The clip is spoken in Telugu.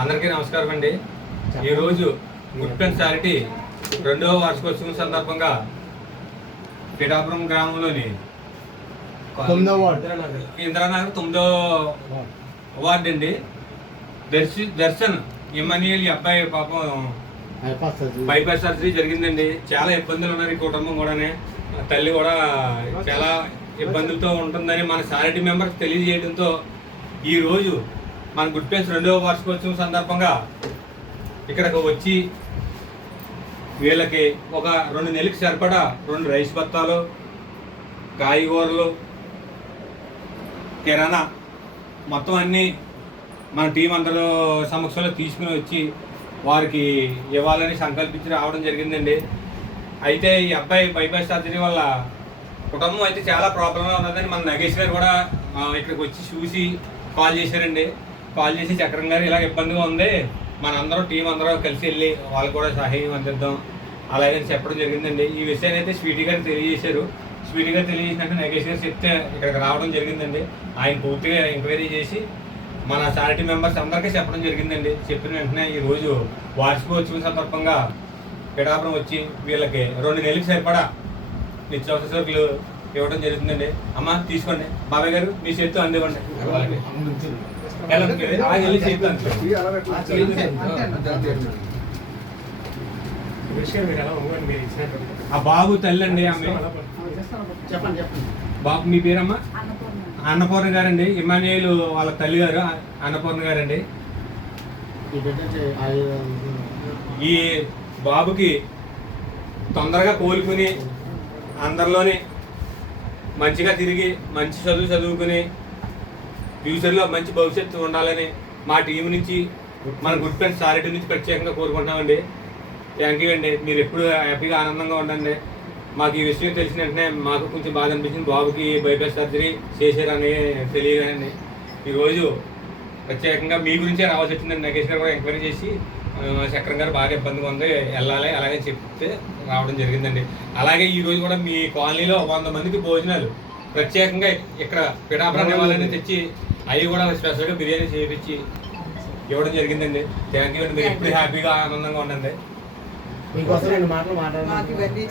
అందరికీ నమస్కారం అండి. ఈరోజు గుడ్పెన్ చారిటీ రెండవ వార్షికోత్సవం సందర్భంగా పిఠాపురం గ్రామంలోని. ఇందిరానగర్ తొమ్మిదో వార్డు అండి దర్శి దర్శన్ ఇమ్మనియల్ అబ్బాయి పాపం బైపాస్ సర్జరీ జరిగిందండి. చాలా ఇబ్బందులు ఉన్నారు ఈ కుటుంబం కూడానే. తల్లి కూడా చాలా ఇబ్బందులతో ఉంటుందని మన సారిటీ మెంబర్స్ తెలియజేయడంతో ఈ రోజు మన గుడ్ ప్లేస్ రెండవ వార్షికోత్సవం సందర్భంగా ఇక్కడకు వచ్చి వీళ్ళకి ఒక రెండు నెలలకు సరిపడా రెండు రైస్ బత్తాలు కాయగూరలు కిరాణా మొత్తం అన్నీ మన టీం అందరూ సమక్షంలో తీసుకుని వచ్చి వారికి ఇవ్వాలని సంకల్పించి రావడం జరిగిందండి. అయితే ఈ అబ్బాయి బైపాస్ సర్జరీ వల్ల కుటుంబం అయితే చాలా ప్రాబ్లంగా ఉన్నదని మన నగేష్ గారు కూడా ఇక్కడికి వచ్చి చూసి కాల్ చేశారండి. కాల్ చేసి చక్రం గారు ఇలా ఇబ్బందిగా ఉంది. మనందరం టీం అందరం కలిసి వెళ్ళి వాళ్ళు కూడా సహాయం అందిద్దాం. అలాగే చెప్పడం జరిగిందండి. ఈ విషయాన్ని అయితే స్వీటీ గారు తెలియజేశారు. స్వీటీ గారు తెలియజేసినట్టు నగేష్ గారు చెప్తే ఇక్కడికి రావడం జరిగిందండి. ఆయన పూర్తిగా ఎంక్వైరీ చేసి మన చారిటీ మెంబర్స్ అందరికీ చెప్పడం జరిగిందండి. చెప్పిన వెంటనే ఈరోజు వార్షికోత్సవం సందర్భంగా పిఠాపురం వచ్చి వీళ్ళకి రెండు నెలలకు సరిపడా నిత్యావసర సరుకులు ఇవ్వడం జరుగుతుందండి. అమ్మ తీసుకోండి. బాబాయ్ గారు మీ చేతితో అందివ్వండి. ఆ, బాబు తల్లి అండి చెప్పండి బాబు మీ పేరమ్మా? అన్నపూర్ణ గారండి. ఇమానియులు వాళ్ళ తల్లి గారు అన్నపూర్ణ గారండి. ఈ ఈ బాబుకి తొందరగా కోలుకుని అందరిలోని మంచిగా తిరిగి మంచి చదువు చదువుకుని ఫ్యూచర్లో మంచి భవిష్యత్తు ఉండాలని మా టీం నుంచి మన గుడ్ ఫ్రెండ్స్ సారిటీ నుంచి ప్రత్యేకంగా కోరుకుంటామండి థ్యాంక్ యూ అండి. మీరు ఎప్పుడు హ్యాపీగా ఆనందంగా ఉండండి. మాకు ఈ విషయం తెలిసిన వెంటనే మాకు కొంచెం బాధ అనిపించింది. బాబుకి బైపాస్ సర్జరీ చేశారని తెలియదండి ఈరోజు ప్రత్యేకంగా మీ గురించే రావాల్సి వచ్చిందండి. నగేష్ గారు కూడా ఎంక్వైరీ చేసి చక్రం గారు బాగా ఇబ్బందిగా ఉంది. వెళ్ళాలి అలాగే చెప్తే రావడం జరిగిందండి. అలాగే ఈ రోజు కూడా మీ కాలనీలో వంద మందికి భోజనాలు ప్రత్యేకంగా ఇక్కడ పిఠాపురం ఇవ్వాలని తెచ్చి అవి కూడా స్పెషల్గా బిర్యానీ చేయించి ఇవ్వడం జరిగిందండి. థ్యాంక్ యూ అండి. మీరు ఎప్పుడు హ్యాపీగా ఆనందంగా ఉండండి. మీకోసం రెండు మాటలు మాకు మాట్లాడాలి